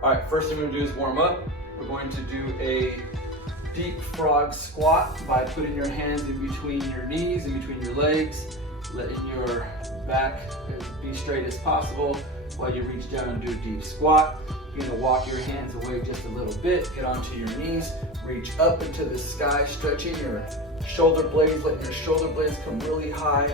All right, first thing we're gonna do is warm up. We're going to do a deep frog squat by putting your hands in between your knees, in between your legs, letting your back be straight as possible while you reach down and do a deep squat. You're gonna walk your hands away just a little bit, get onto your knees, reach up into the sky, stretching your shoulder blades, letting your shoulder blades come really high,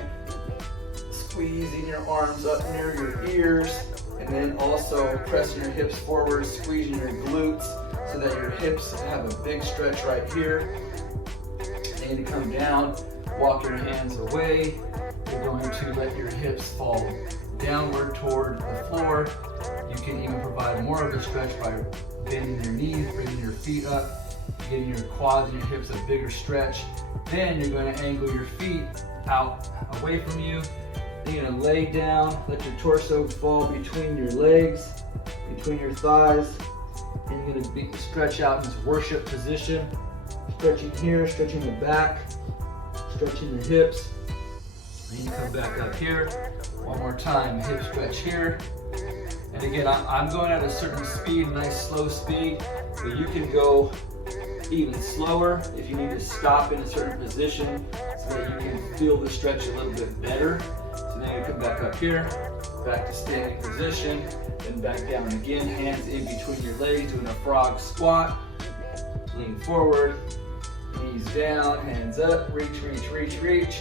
squeezing your arms up near your ears, and then also pressing your hips forward, squeezing your glutes so that your hips have a big stretch right here. Then you come down, walk your hands away. You're going to let your hips fall downward toward the floor. You can even provide more of a stretch by bending your knees, bringing your feet up, getting your quads and your hips a bigger stretch. Then you're going to angle your feet out away from you. Then you're going to lay down, let your torso fall between your legs, between your thighs. And you're going to stretch out in this worship position. Stretching here, stretching the back, stretching the hips. Then you come back up here. One more time, hip stretch here. And again, I'm going at a certain speed, nice slow speed, but you can go even slower if you need to stop in a certain position so that you can feel the stretch a little bit better. So then you come back up here, back to standing position, then back down again, hands in between your legs, doing a frog squat. Lean forward, knees down, hands up, reach, reach, reach, reach.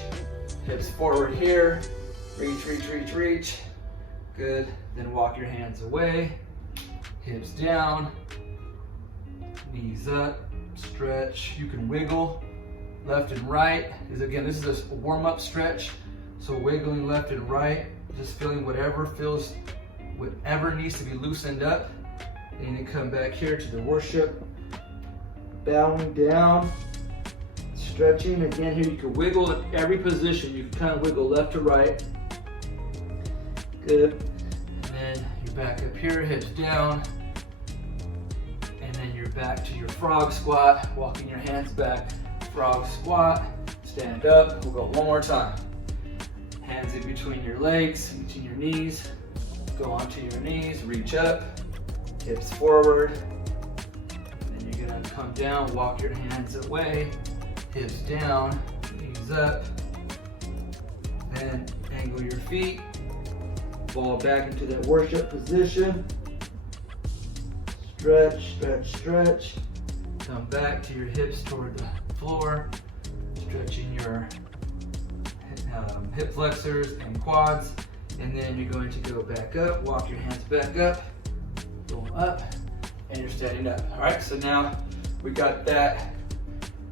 Hips forward here, reach, reach, reach, reach. Good, then walk your hands away, hips down, knees up, stretch. You can wiggle left and right. Again, this is a warm-up stretch, so wiggling left and right, just feeling whatever needs to be loosened up. And you come back here to the worship, bowing down, stretching. Again, here you can wiggle in every position. You can kind of wiggle left to right. Good. And then you're back up here, hips down. And then you're back to your frog squat, walking your hands back. Frog squat, stand up. We'll go one more time. Hands in between your legs, in between your knees. Go onto your knees, reach up, hips forward. Then you're gonna come down, walk your hands away. Hips down, knees up, then angle your feet, fall back into that worship position, stretch, stretch, stretch, come back to your hips toward the floor, stretching your hip flexors and quads, and then you're going to go back up, walk your hands back up, go up, and you're standing up. All right, so now we got that.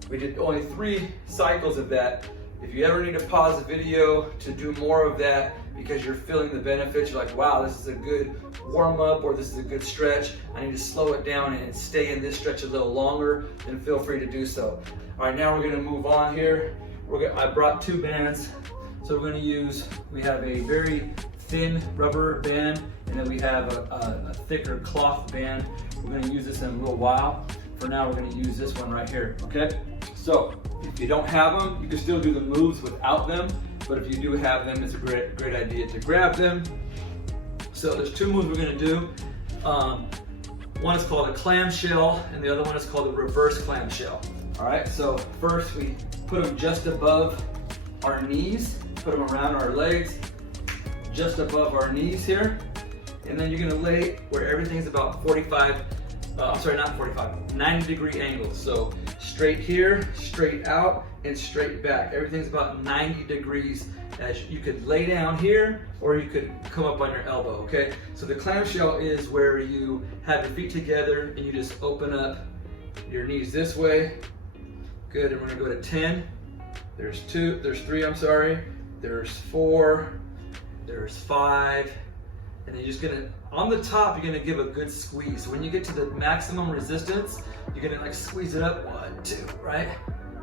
We did only 3 cycles of that. If you ever need to pause the video to do more of that because you're feeling the benefits, you're like, wow, this is a good warm up or this is a good stretch, I need to slow it down and stay in this stretch a little longer, then feel free to do so. All right, now we're gonna move on here. I brought 2 bands. So we're gonna we have a very thin rubber band and then we have a thicker cloth band. We're gonna use this in a little while. For now, we're gonna use this one right here, okay? So, if you don't have them, you can still do the moves without them, but if you do have them, it's a great idea to grab them. So there's 2 moves we're gonna do. One is called a clamshell, and the other one is called a reverse clamshell. All right, so first we put them just above our knees, put them around our legs, just above our knees here, and then you're gonna lay where everything's about 90-degree angles. So straight here, straight out, and straight back. Everything's about 90 degrees. As you could lay down here, or you could come up on your elbow, okay? So the clamshell is where you have your feet together and you just open up your knees this way. Good, and we're gonna go to 10. There's 3, I'm sorry. There's 4, there's 5, and then you're just gonna, on the top, you're gonna give a good squeeze. So when you get to the maximum resistance, you're gonna like squeeze it up, 1, 2, right?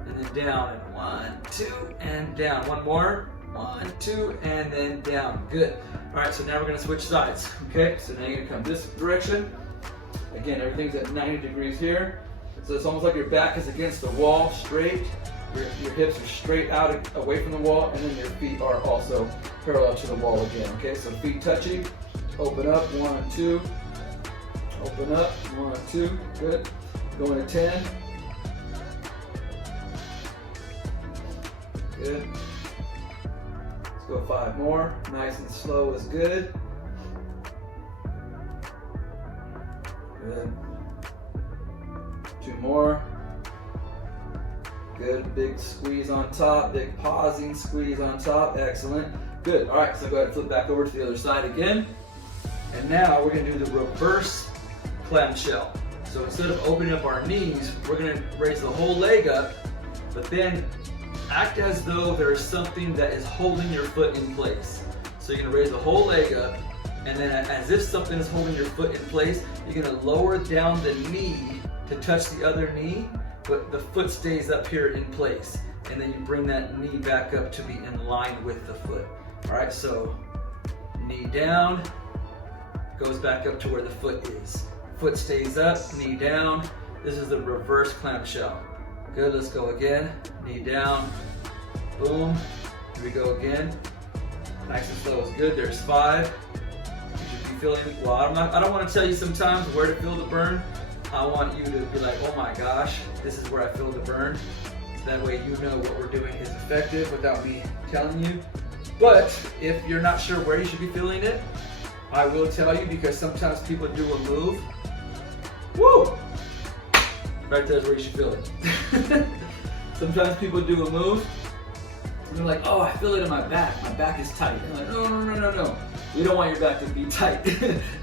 And then down, and 1, 2, and down. One more, 1, 2, and then down. Good. All right, so now we're gonna switch sides, okay? So now you're gonna come this direction. Again, everything's at 90 degrees here. So it's almost like your back is against the wall, straight. Your hips are straight out away from the wall, and then your feet are also parallel to the wall again, okay? So feet touching, open up, 1, 2, Open up, 1, 2, good. Going to 10. Good. Let's go 5 more. Nice and slow is good. Good. 2 more. Good, big squeeze on top, big pausing squeeze on top, excellent. Good, all right, so go ahead and flip back over to the other side again. And now we're gonna do the reverse clamshell. So instead of opening up our knees, we're gonna raise the whole leg up, but then act as though there's something that is holding your foot in place. So you're gonna raise the whole leg up, and then as if something is holding your foot in place, you're gonna lower down the knee to touch the other knee, but the foot stays up here in place. And then you bring that knee back up to be in line with the foot. All right, so knee down, goes back up to where the foot is. Foot stays up, knee down. This is the reverse clamshell. Good, let's go again. Knee down, boom. Here we go again. Nice and slow is good, there's 5. You should be feeling, well, I don't want to tell you sometimes where to feel the burn. I want you to be like, oh my gosh, this is where I feel the burn. So that way you know what we're doing is effective without me telling you. But if you're not sure where you should be feeling it, I will tell you, because sometimes people do a move. Woo! Right there's where you should feel it. Sometimes people do a move, and they're like, oh, I feel it in my back. My back is tight. And I'm like, no. We don't want your back to be tight.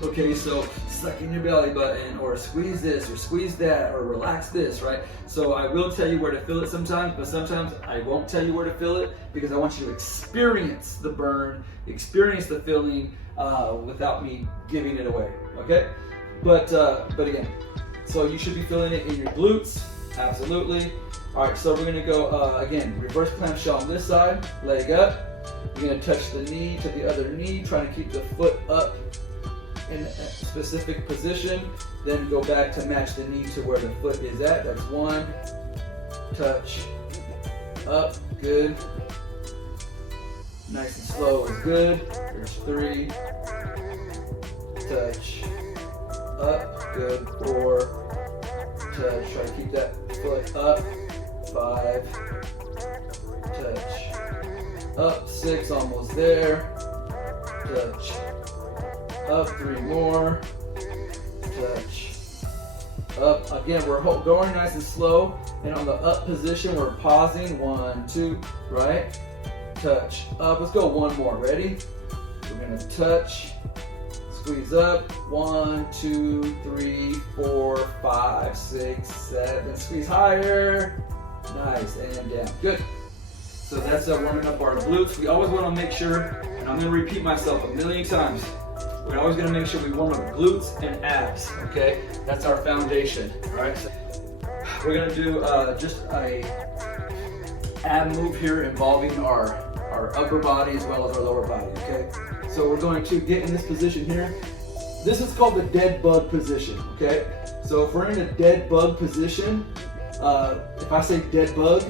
Okay, so suck in your belly button, or squeeze this, or squeeze that, or relax this, right? So I will tell you where to feel it sometimes, but sometimes I won't tell you where to feel it, because I want you to experience the burn, experience the feeling without me giving it away, okay? But again, so you should be feeling it in your glutes, absolutely. All right, so we're gonna go, again, reverse clamshell on this side, leg up. You're gonna touch the knee to the other knee, trying to keep the foot up in a specific position. Then go back to match the knee to where the foot is at. That's 1, touch, up, good. Nice and slow is good. There's 3, touch, up, good. 4, touch, try to keep that foot up. 5, touch, up, 6, almost there, touch, up, 3 more, touch, up. Again, we're going nice and slow, and on the up position, we're pausing, 1, 2, right, touch, up. Let's go 1 more, ready? We're gonna touch, squeeze up, 1, 2, 3, 4, 5, 6, 7, squeeze higher, nice, and down, good. So that's warming up our glutes. We always want to make sure, and I'm going to repeat myself a million times, we're always going to make sure we warm up glutes and abs, okay? That's our foundation, all right? So we're going to do just a ab move here involving our upper body as well as our lower body, okay? So we're going to get in this position here. This is called the dead bug position, okay? So if we're in a dead bug position, if I say dead bug,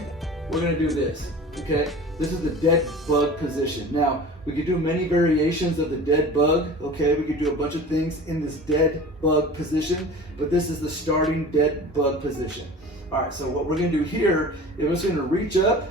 we're going to do this. Okay, this is the dead bug position. Now, we could do many variations of the dead bug. Okay, we could do a bunch of things in this dead bug position, but this is the starting dead bug position. All right, so what we're gonna do here is we're just gonna reach up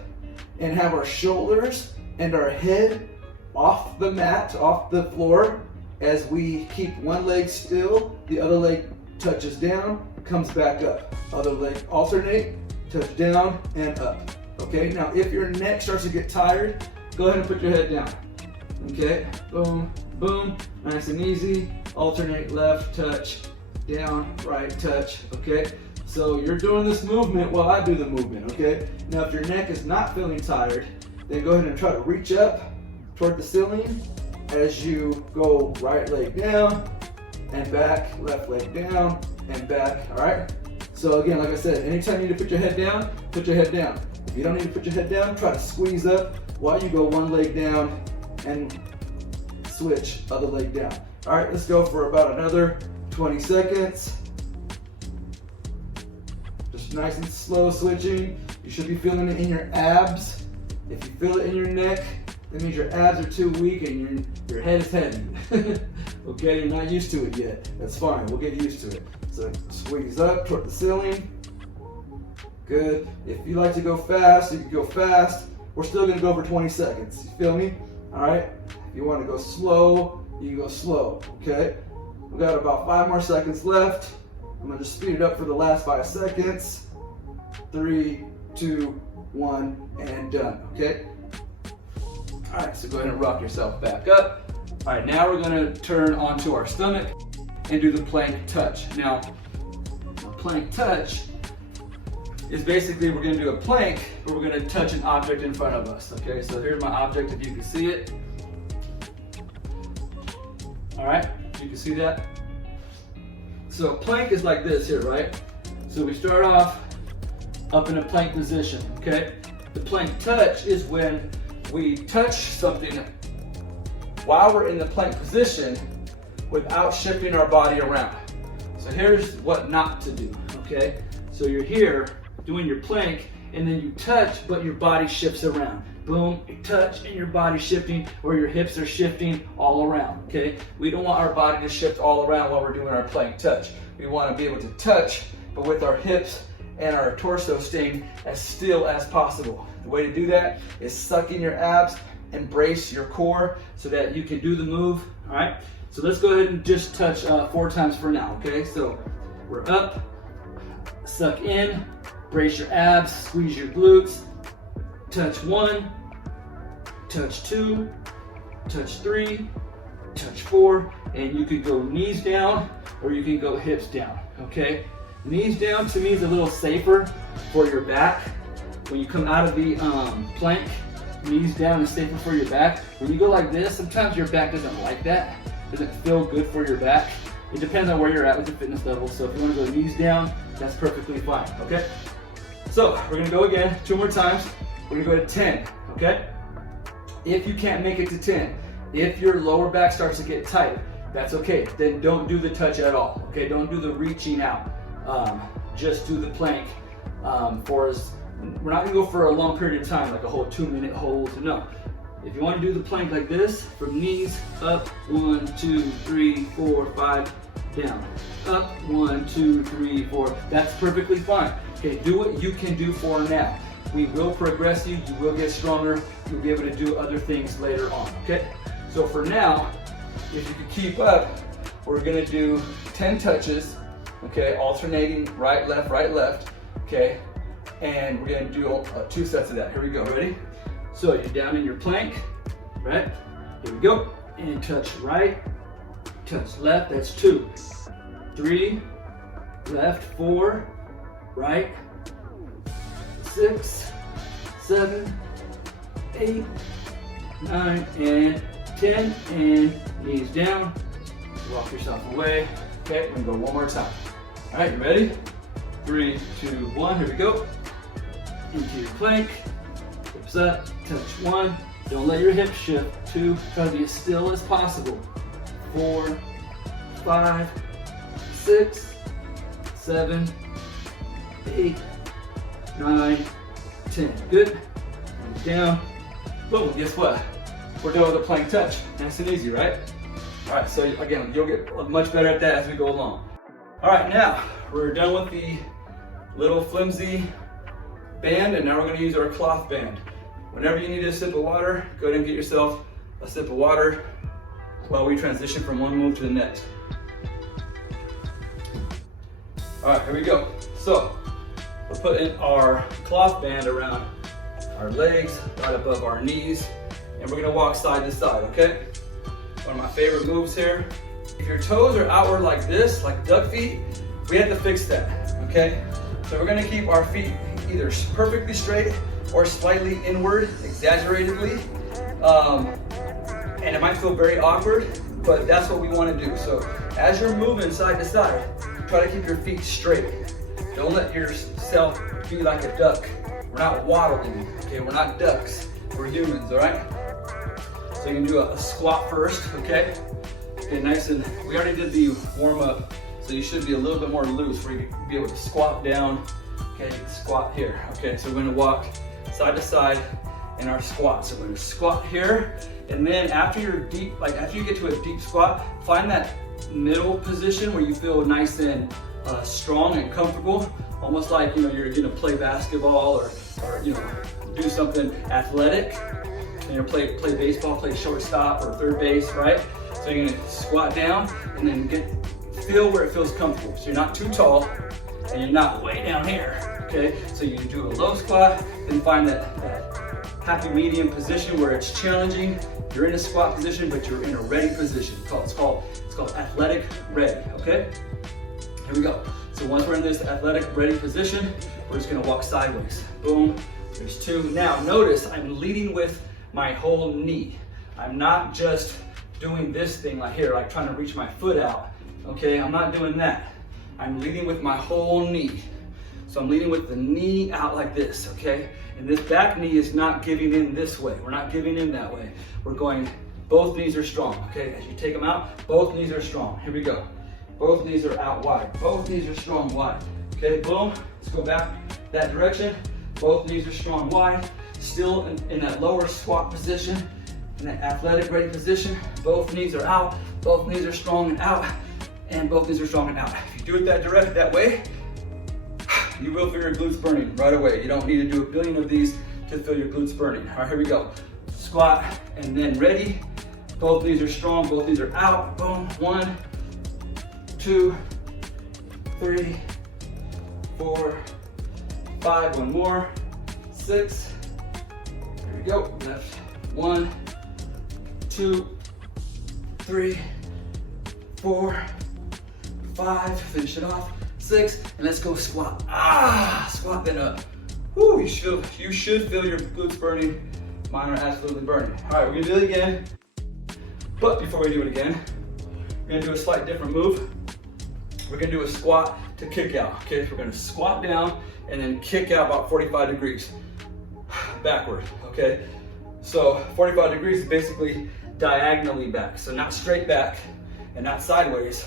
and have our shoulders and our head off the mat, off the floor, as we keep one leg still, the other leg touches down, comes back up. Other leg alternate, touch down and up. Okay, now if your neck starts to get tired, go ahead and put your head down. Okay, boom, boom, nice and easy. Alternate left, touch, down, right, touch, okay? So you're doing this movement while I do the movement, okay? Now if your neck is not feeling tired, then go ahead and try to reach up toward the ceiling as you go right leg down and back, left leg down and back, all right? So again, like I said, anytime you need to put your head down, put your head down. If you don't need to put your head down, try to squeeze up while you go one leg down and switch other leg down. All right, let's go for about another 20 seconds. Just nice and slow switching. You should be feeling it in your abs. If you feel it in your neck, that means your abs are too weak and your head is heavy. Okay, you're not used to it yet. That's fine, we'll get used to it. So squeeze up toward the ceiling. Good. If you like to go fast, you can go fast. We're still gonna go for 20 seconds. You feel me? All right. If you want to go slow, you can go slow. Okay. We got about 5 more seconds left. I'm gonna just speed it up for the last 5 seconds. 3, 2, 1, and done. Okay. All right. So go ahead and rock yourself back up. All right. Now we're gonna turn onto our stomach and do the plank touch. Now, the plank touch is basically we're gonna do a plank, but we're gonna touch an object in front of us, okay? So here's my object, if you can see it. All right, you can see that? So plank is like this here, right? So we start off up in a plank position, okay? The plank touch is when we touch something while we're in the plank position without shifting our body around. So here's what not to do, okay? So you're here, doing your plank, and then you touch, but your body shifts around. Boom, you touch, and your body's shifting, or your hips are shifting all around, okay? We don't want our body to shift all around while we're doing our plank touch. We want to be able to touch, but with our hips and our torso staying as still as possible. The way to do that is suck in your abs and brace your core so that you can do the move, all right? So let's go ahead and just touch 4 times for now, okay? So we're up, suck in, brace your abs, squeeze your glutes, touch 1, touch 2, touch 3, touch 4, and you can go knees down or you can go hips down, okay? Knees down to me is a little safer for your back. When you come out of the plank, knees down is safer for your back. When you go like this, sometimes your back doesn't like that, doesn't feel good for your back. It depends on where you're at with your fitness level. So if you want to go knees down, that's perfectly fine, okay? So we're gonna go again, 2 more times. We're gonna go to 10, okay? If you can't make it to 10, if your lower back starts to get tight, that's okay. Then don't do the touch at all, okay? Don't do the reaching out. Just do the plank we're not gonna go for a long period of time, like a whole 2-minute hold, no. If you want to do the plank like this, from knees up, 1, 2, 3, 4, 5, down. Up, 1, 2, 3, 4. That's perfectly fine. Okay, do what you can do for now. We will progress you. You will get stronger. You'll be able to do other things later on. Okay. So for now, if you can keep up, we're gonna do 10 touches. Okay, alternating right, left. Okay, and we're gonna do 2 sets of that. Here we go. Ready? So you're down in your plank, right? Here we go. And touch right, touch left, that's 2. 3, left, 4, right, 6, 7, 8, 9, and 10, and knees down. Walk yourself away. Okay, we're gonna go 1 more time. All right, you ready? 3, 2, 1, here we go. Into your plank. Hips up, touch 1. Don't let your hips shift. 2, try to be as still as possible. 4, 5, 6, 7, 8, 9, 10. Good. Down. Boom. Guess what? We're done with the plank touch. Nice and easy, right? All right. So again, you'll get much better at that as we go along. All right. Now we're done with the little flimsy band, and now we're going to use our cloth band. Whenever you need a sip of water, go ahead and get yourself a sip of water while we transition from one move to the next. All right, here we go. So we're putting our cloth band around our legs, right above our knees, and we're gonna walk side to side, okay? One of my favorite moves here. If your toes are outward like this, like duck feet, we have to fix that, okay? So we're gonna keep our feet either perfectly straight or slightly inward, exaggeratedly. And it might feel very awkward, but that's what we wanna do. So as you're moving side to side, try to keep your feet straight. Don't let yourself be like a duck. We're not waddling, okay? We're not ducks, we're humans, all right? So you can do a squat first, okay? Okay, nice and, we already did the warm up, so you should be a little bit more loose where you can be able to squat down, okay? Squat here, okay? So we're gonna walk side to side, in our squat. So we're gonna squat here, and then after you're deep, like after you get to a deep squat, find that middle position where you feel nice and strong and comfortable, almost like you're gonna play basketball or do something athletic. Play baseball, play shortstop or third base, right? So you're gonna squat down and then feel where it feels comfortable. So you're not too tall and you're not way down here, okay? So you do a low squat, then find that happy medium position where it's challenging. You're in a squat position, but you're in a ready position. It's called athletic ready, okay? Here we go. So once we're in this athletic ready position, we're just gonna walk sideways. Boom, there's 2. Now notice I'm leading with my whole knee. I'm not just doing this thing like here, like trying to reach my foot out, okay? I'm not doing that. I'm leading with my whole knee. So I'm leading with the knee out like this, okay? And this back knee is not giving in this way. We're not giving in that way. We're going, both knees are strong, okay? As you take them out, both knees are strong. Here we go. Both knees are out wide. Both knees are strong wide. Okay, boom. Let's go back that direction. Both knees are strong wide. Still in that lower squat position, in that athletic ready position. Both knees are out. Both knees are strong and out. And both knees are strong and out. If you do it that way, you will feel your glutes burning right away. You don't need to do a billion of these to feel your glutes burning. All right, here we go. Squat and then ready. Both knees are strong. Both knees are out. Boom. 1, 2, 3, 4, 5. One more. 6. Here we go. Left. 1, 2, 3, 4, 5. Finish it off. 6. And let's go squat. Squat then up. Woo, you should feel your glutes burning. Mine are absolutely burning. All right, we're gonna do it again. But before we do it again, we're gonna do a slight different move. We're gonna do a squat to kick out. Okay, so we're gonna squat down and then kick out about 45 degrees backward. Okay, so 45 degrees is basically diagonally back. So not straight back and not sideways,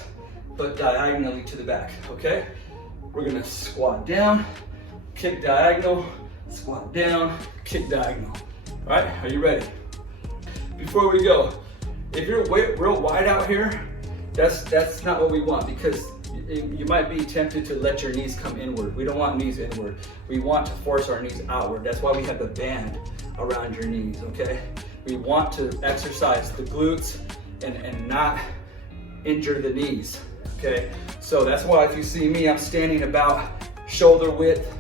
but diagonally to the back. Okay, we're gonna squat down, kick diagonal, squat down, kick diagonal. All right, are you ready? Before we go, if you're real wide out here, that's not what we want, because you might be tempted to let your knees come inward. We don't want knees inward. We want to force our knees outward. That's why we have the band around your knees, okay? We want to exercise the glutes and not injure the knees, okay? So that's why if you see me, I'm standing about shoulder width,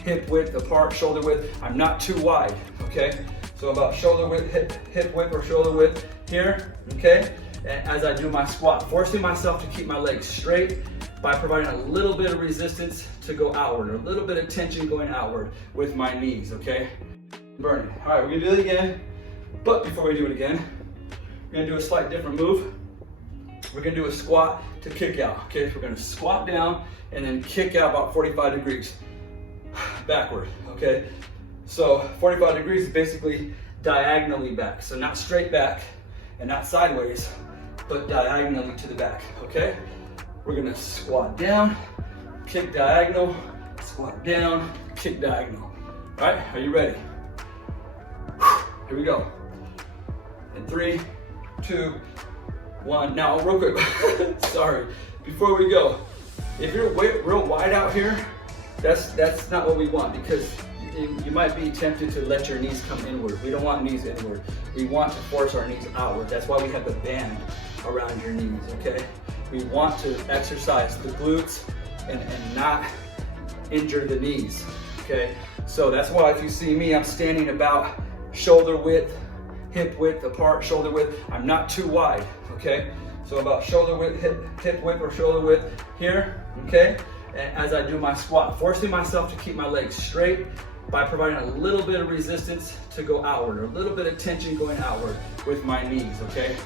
hip width apart, shoulder width. I'm not too wide, okay? So about shoulder width, hip width or shoulder width here, okay? And as I do my squat, forcing myself to keep my legs straight by providing a little bit of resistance to go outward, or a little bit of tension going outward with my knees, okay? Burning. All right, we're gonna do it again. But before we do it again, we're gonna do a slight different move. We're gonna do a squat to kick out, okay? So we're gonna squat down and then kick out about 45 degrees backward, okay? So 45 degrees is basically diagonally back. So not straight back and not sideways, but diagonally to the back, okay? We're gonna squat down, kick diagonal, squat down, kick diagonal. All right, are you ready? Here we go. In 3, 2, 1. Now, real quick, sorry. Before we go, if you're real wide out here, that's not what we want, because you might be tempted to let your knees come inward. We don't want knees inward. We want to force our knees outward. That's why we have the band around your knees, okay? We want to exercise the glutes and not injure the knees, okay? So that's why if you see me, I'm standing about shoulder width, hip width apart, shoulder width. I'm not too wide, okay? So about shoulder width, hip width or shoulder width here, okay? And as I do my squat, forcing myself to keep my legs straight by providing a little bit of resistance to go outward, or a little bit of tension going outward with my knees, okay?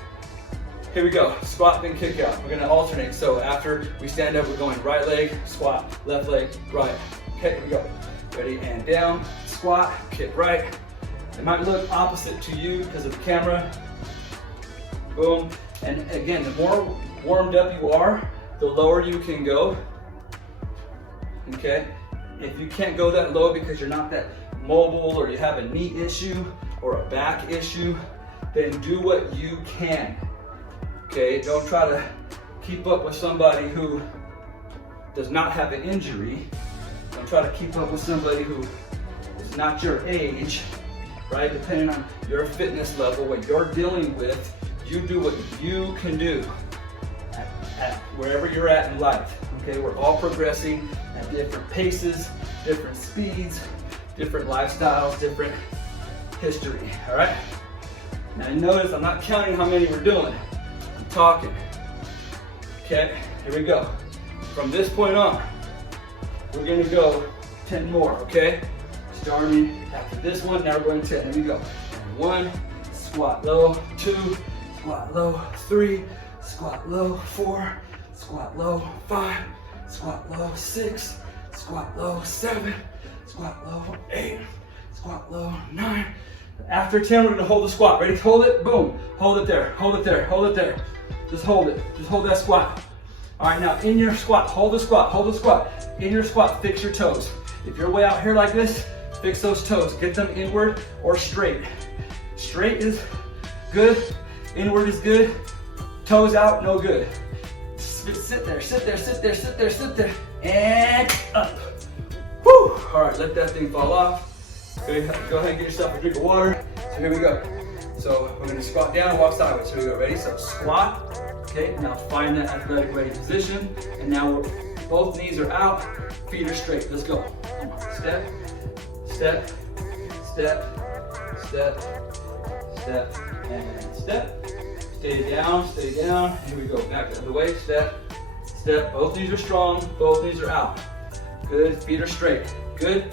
Here we go, squat then kick out. We're gonna alternate. So after we stand up, we're going right leg, squat, left leg, right. Okay, here we go. Ready, and down, squat, kick right. It might look opposite to you because of the camera. Boom. And again, the more warmed up you are, the lower you can go. Okay? If you can't go that low because you're not that mobile or you have a knee issue, or a back issue, then do what you can. Okay, don't try to keep up with somebody who does not have an injury. Don't try to keep up with somebody who is not your age, right? Depending on your fitness level, what you're dealing with, you do what you can do at wherever you're at in life. Okay, we're all progressing at different paces, different speeds, different lifestyles, different history, all right? Now notice I'm not counting how many we're doing. I'm talking. Okay, here we go. From this point on, we're gonna go 10 more, okay? Starting after this one, now we're going 10. Here we go. 1, squat low, 2, squat low, 3, squat low, 4, squat low, 5, squat low, 6, squat low, 7, squat low, 8, squat low, 9. After 10, we're gonna hold the squat. Ready? Hold it, boom. Hold it there, hold it there, hold it there. Just hold it, just hold that squat. All right, now in your squat, hold the squat, hold the squat. In your squat, fix your toes. If you're way out here like this, fix those toes. Get them inward or straight. Straight is good, inward is good, toes out, no good. Sit there, sit there, sit there, sit there, sit there, and up. Whew. All right, let that thing fall off. Okay, go ahead and get yourself a drink of water. So here we go. So we're gonna squat down and walk sideways. Here we go, ready? So squat, okay, now find that athletic ready position. And now both knees are out, feet are straight. Let's go. Come on, step, step, step, step, step, and step. Stay down, stay down. Here we go, back the other way, step, step. Both knees are strong, both knees are out. Good, feet are straight, good.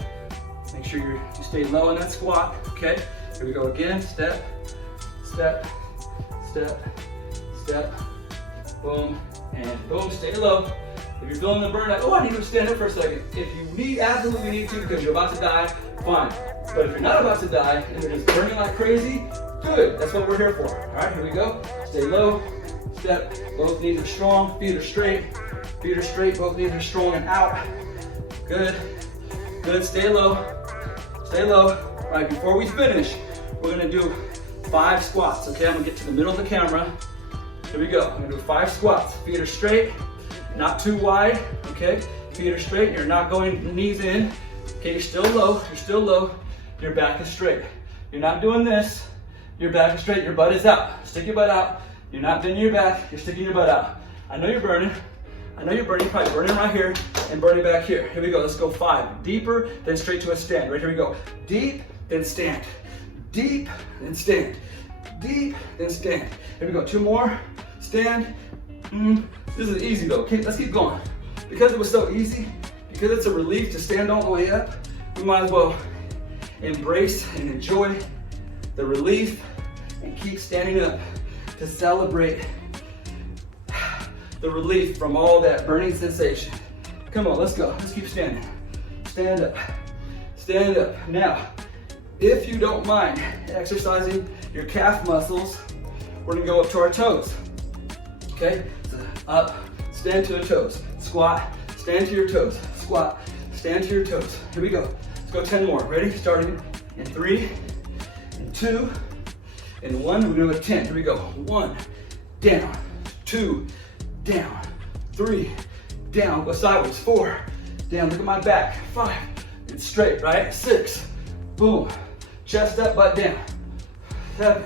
Make sure you stay low in that squat, okay? Here we go again, step, step, step, step, boom, and boom, stay low. If you're feeling the burn, like, oh, I need to stand up for a second. If you need, absolutely need to because you're about to die, fine. But if you're not about to die and you're just burning like crazy, good, that's what we're here for. All right, here we go. Stay low, step, both knees are strong, feet are straight, both knees are strong and out. Good, good, stay low, stay low. All right, before we finish, we're gonna do 5 squats, okay? I'm gonna get to the middle of the camera. Here we go, I'm gonna do 5 squats. Feet are straight, not too wide, okay? Feet are straight, you're not going knees in. Okay, you're still low, your back is straight. You're not doing this, your back is straight, your butt is out. Stick your butt out. You're not bending your back, you're sticking your butt out. I know you're burning, probably burning right here and burning back here. Here we go, let's go 5. Deeper, then straight to a stand. Right, here we go. Deep, then stand. Deep, then stand. Deep, then stand. Here we go, 2 more. Stand. This is easy though, okay, let's keep going. Because it was so easy, because it's a relief to stand all the way up, we might as well embrace and enjoy the relief and keep standing up to celebrate the relief from all that burning sensation. Come on, let's go, let's keep standing. Stand up, stand up. Now, if you don't mind exercising your calf muscles, we're gonna go up to our toes. Okay, so up, stand to the toes, squat, stand to your toes, squat, stand to your toes. Here we go, let's go 10 more. Ready? Starting in 3, and 2, and 1. We're gonna go 10. Here we go. 1, down, 2, down, 3, down. Go sideways. 4, down. Look at my back. 5, it's straight, right? 6, boom. Chest up, butt down. 7,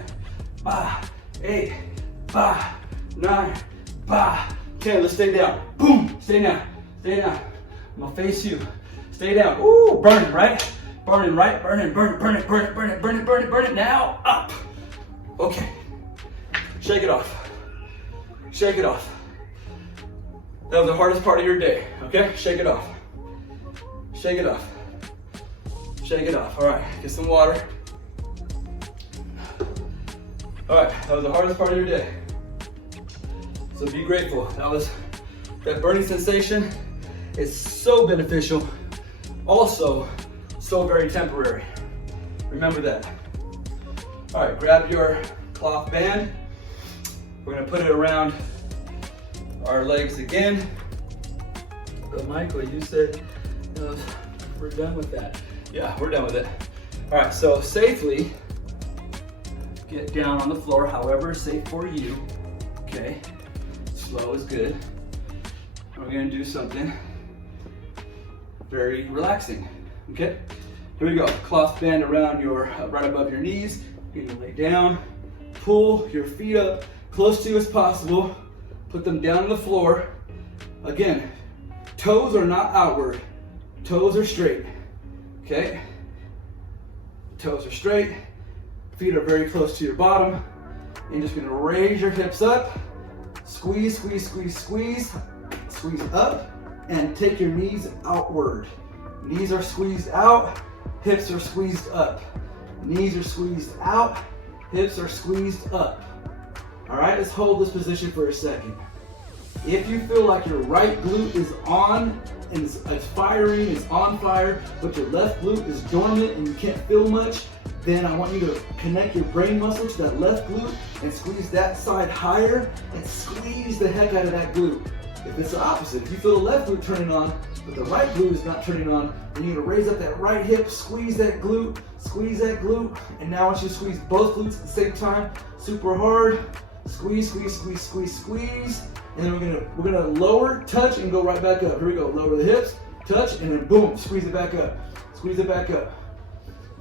8, 9, 10. Let's stay down. Boom. Stay down. Stay down. I'm gonna face you. Stay down. Ooh, burning, right? Burning, right? Burning, burn it, burn it, burn it, burn it, burn it, burn it, burn it. Now up. Okay. Shake it off. Shake it off. That was the hardest part of your day. Okay? Shake it off. Shake it off. Shake it off. All right. Get some water. All right. That was the hardest part of your day. So be grateful. That burning sensation is so beneficial. Also, so very temporary. Remember that. All right, grab your cloth band. We're gonna put it around our legs again. But Michael, you said we're done with that. Yeah, we're done with it. All right, so safely get down on the floor, however is safe for you, okay? Slow is good. And we're gonna do something very relaxing, okay? Here we go, cloth band around right above your knees. You're gonna lay down, pull your feet up close to you as possible, put them down on the floor. Again, toes are not outward, toes are straight, okay? Toes are straight, feet are very close to your bottom. You're just gonna raise your hips up, squeeze, squeeze, squeeze, squeeze, squeeze up, and take your knees outward. Knees are squeezed out, hips are squeezed up. Knees are squeezed out, hips are squeezed up. All right, let's hold this position for a second. If you feel like your right glute is on, and it's firing, it's on fire, but your left glute is dormant and you can't feel much, then I want you to connect your brain muscle to that left glute and squeeze that side higher and squeeze the heck out of that glute. If it's the opposite, if you feel the left glute turning on, but the right glute is not turning on, then you're gonna raise up that right hip, squeeze that glute, and now I want you to squeeze both glutes at the same time, super hard, squeeze, squeeze, squeeze, squeeze, squeeze, and then we're gonna lower, touch, and go right back up. Here we go, lower the hips, touch, and then boom, squeeze it back up, squeeze it back up.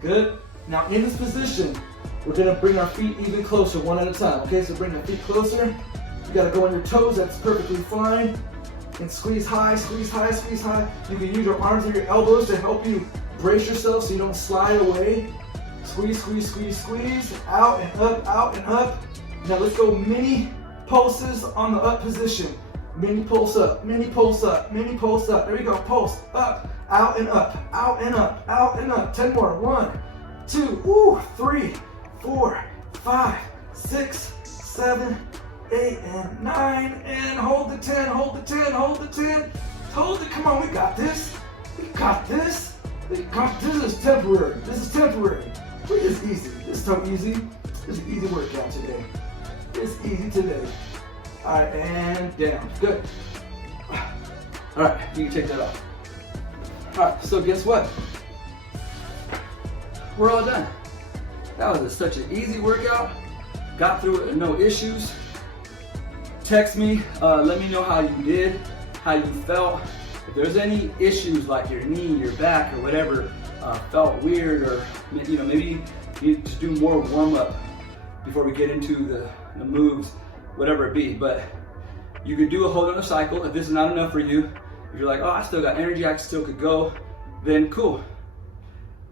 Good. Now in this position, we're gonna bring our feet even closer, one at a time. Okay, so bring the feet closer. You gotta go on your toes, that's perfectly fine. And squeeze high, squeeze high, squeeze high. You can use your arms and your elbows to help you brace yourself so you don't slide away. Squeeze, squeeze, squeeze, squeeze, out and up, out and up. Now let's go mini pulses on the up position. Mini pulse up, mini pulse up, mini pulse up. There we go, pulse, up, out and up, out and up, out and up. 10 more, 1, 2, 3, 4, 5, 6, 7, 8, and 9, and hold the 10, hold the 10, hold the 10, hold it, come on, we got this, we got this, this is temporary, this is temporary, this is easy, this is so easy, this is an easy workout today, it's easy today. All right, and down, good. All right, you can take that off. All right, so guess what? We're all done. That was such an easy workout. Got through it with no issues. Text me, let me know how you did, how you felt. If there's any issues like your knee, your back, or whatever felt weird, or maybe you need to do more warm up before we get into the moves, whatever it be. But you could do a whole other cycle. If this is not enough for you, if you're like, oh, I still got energy, I still could go, then cool.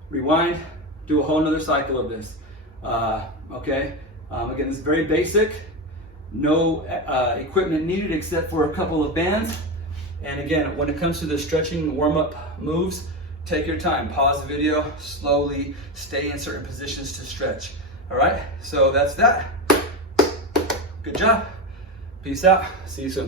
Rewind, do a whole nother cycle of this. Okay, again, this is very basic. No equipment needed except for a couple of bands. And again, when it comes to the stretching warm-up moves, take your time. Pause the video, slowly stay in certain positions to stretch. All right, so that's that. Good job. Peace out. See you soon.